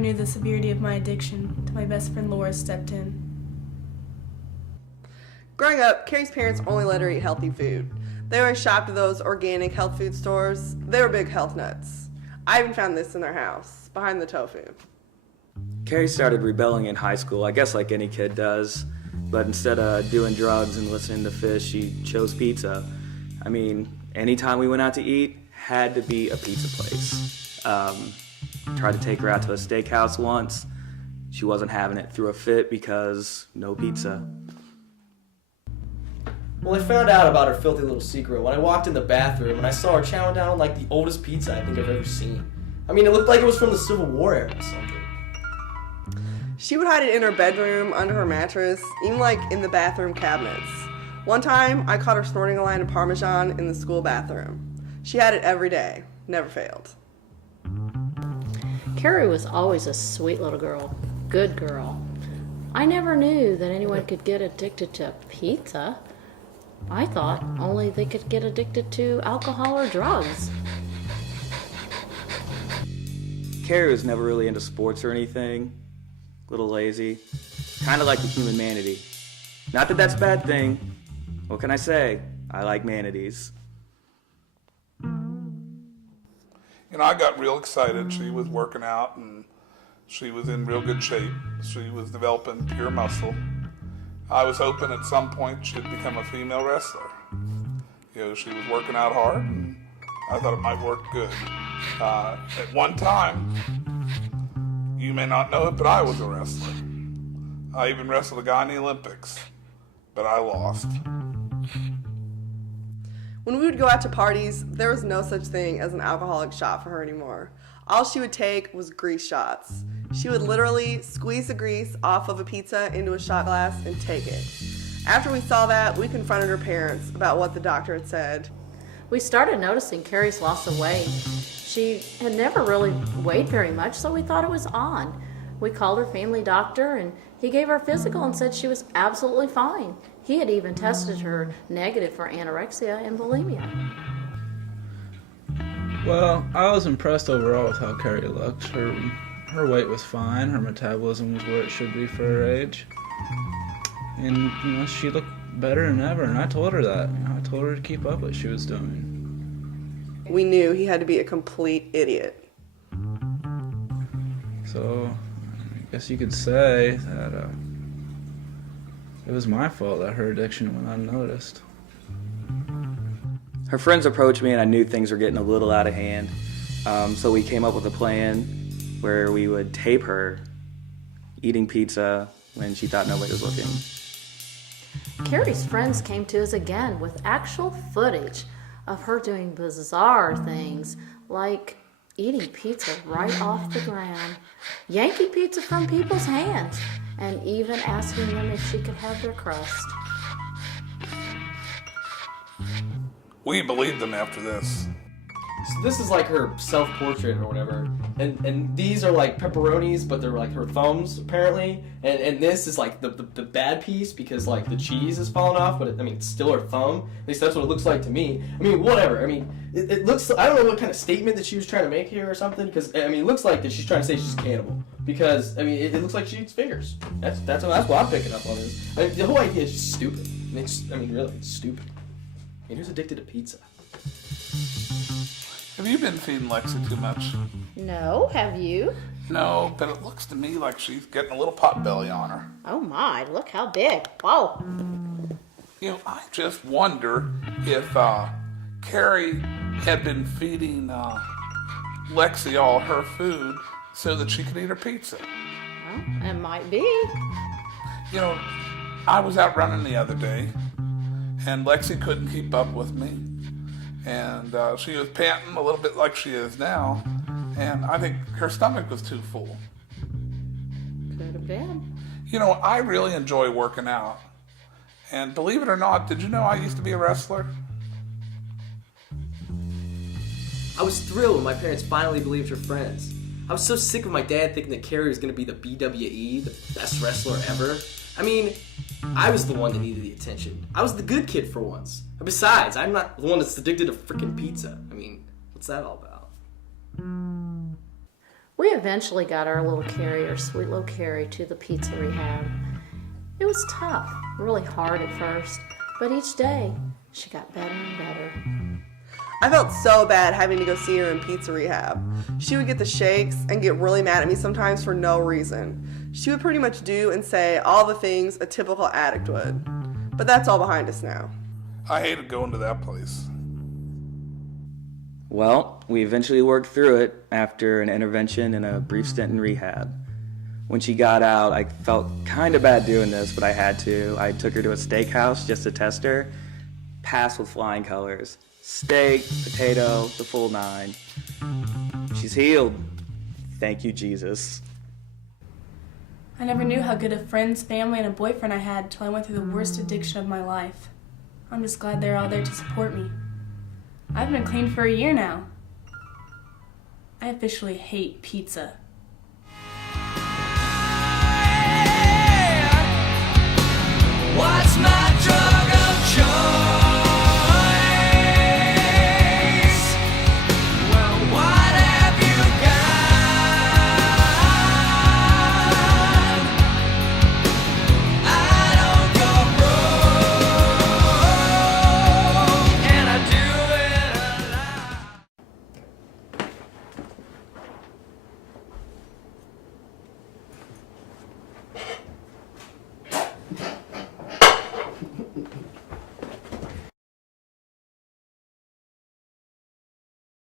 knew the severity of my addiction until my best friend Laura stepped in. Growing up, Carrie's parents only let her eat healthy food. They always shopped at those organic health food stores. They were big health nuts. I even found this in their house, behind the tofu. Carrie started rebelling in high school, I guess like any kid does. But instead of doing drugs and listening to Fish, she chose pizza. I mean, anytime we went out to eat, had to be a pizza place. Tried to take her out to a steakhouse once. She wasn't having it, threw a fit because no pizza. Well, I found out about her filthy little secret when I walked in the bathroom and I saw her chowing down like the oldest pizza I think I've ever seen. I mean, it looked like it was from the Civil War era or something. She would hide it in her bedroom, under her mattress, even like in the bathroom cabinets. One time, I caught her snorting a line of Parmesan in the school bathroom. She had it every day, never failed. Carrie was always a sweet little girl, good girl. I never knew that anyone could get addicted to pizza. I thought only they could get addicted to alcohol or drugs. Carrie was never really into sports or anything. A little lazy. Kind of like the human manatee. Not that that's a bad thing. What can I say? I like manatees. You know, I got real excited. She was working out and she was in real good shape. She was developing pure muscle. I was hoping at some point she'd become a female wrestler. You know, she was working out hard and I thought it might work good. At one time, you may not know it, but I was a wrestler. I even wrestled a guy in the Olympics, but I lost. When we would go out to parties, there was no such thing as an alcoholic shot for her anymore. All she would take was grease shots. She would literally squeeze the grease off of a pizza into a shot glass and take it. After we saw that, we confronted her parents about what the doctor had said. We started noticing Carrie's loss of weight. She had never really weighed very much, so we thought it was odd. We called her family doctor, and he gave her a physical and said she was absolutely fine. He had even tested her negative for anorexia and bulimia. Well, I was impressed overall with how Carrie looked. Her weight was fine, her metabolism was where it should be for her age. And, you know, she looked better than ever, and I told her that. You know, I told her to keep up what she was doing. We knew he had to be a complete idiot. So, I guess you could say that it was my fault that her addiction went unnoticed. Her friends approached me and I knew things were getting a little out of hand. So we came up with a plan where we would tape her eating pizza when she thought nobody was looking. Carrie's friends came to us again with actual footage of her doing bizarre things like eating pizza right off the ground, yanking pizza from people's hands, and even asking them if she could have their crust. We believed them after this. So this is like her self-portrait or whatever, and these are like pepperonis, but they're like her thumbs apparently, and this is like the bad piece because like the cheese is falling off, but I mean it's still her thumb. At least that's what it looks like to me. I mean whatever. I mean it looks. I don't know what kind of statement that she was trying to make here or something, because I mean it looks like that she's trying to say she's cannibal, because I mean it looks like she eats fingers. That's what I'm picking up on this. I mean, the whole idea is just stupid. I mean really it's stupid. I mean who's addicted to pizza? Have you been feeding Lexi too much? No, have you? No, but it looks to me like she's getting a little pot belly on her. Oh my, look how big. Whoa. You know, I just wonder if Carrie had been feeding Lexi all her food so that she could eat her pizza. Well, it might be. You know, I was out running the other day, and Lexi couldn't keep up with me. And she was panting a little bit like she is now, and I think her stomach was too full. Could have been. You know, I really enjoy working out. And believe it or not, did you know I used to be a wrestler? I was thrilled when my parents finally believed her friends. I was so sick of my dad thinking that Carrie was going to be the BWE, the best wrestler ever. I mean, I was the one that needed the attention. I was the good kid for once. And besides, I'm not the one that's addicted to frickin' pizza. I mean, what's that all about? We eventually got our little Carrie, our sweet little Carrie, to the pizza rehab. It was tough, really hard at first, but each day she got better and better. I felt so bad having to go see her in pizza rehab. She would get the shakes and get really mad at me sometimes for no reason. She would pretty much do and say all the things a typical addict would. But that's all behind us now. I hated going to that place. Well, we eventually worked through it after an intervention and a brief stint in rehab. When she got out, I felt kind of bad doing this, but I had to. I took her to a steakhouse just to test her. Passed with flying colors. Steak, potato, the full 9. She's healed. Thank you, Jesus. I never knew how good of friends, family, and a boyfriend I had till I went through the worst addiction of my life. I'm just glad they're all there to support me. I've been clean for a year now. I officially hate pizza.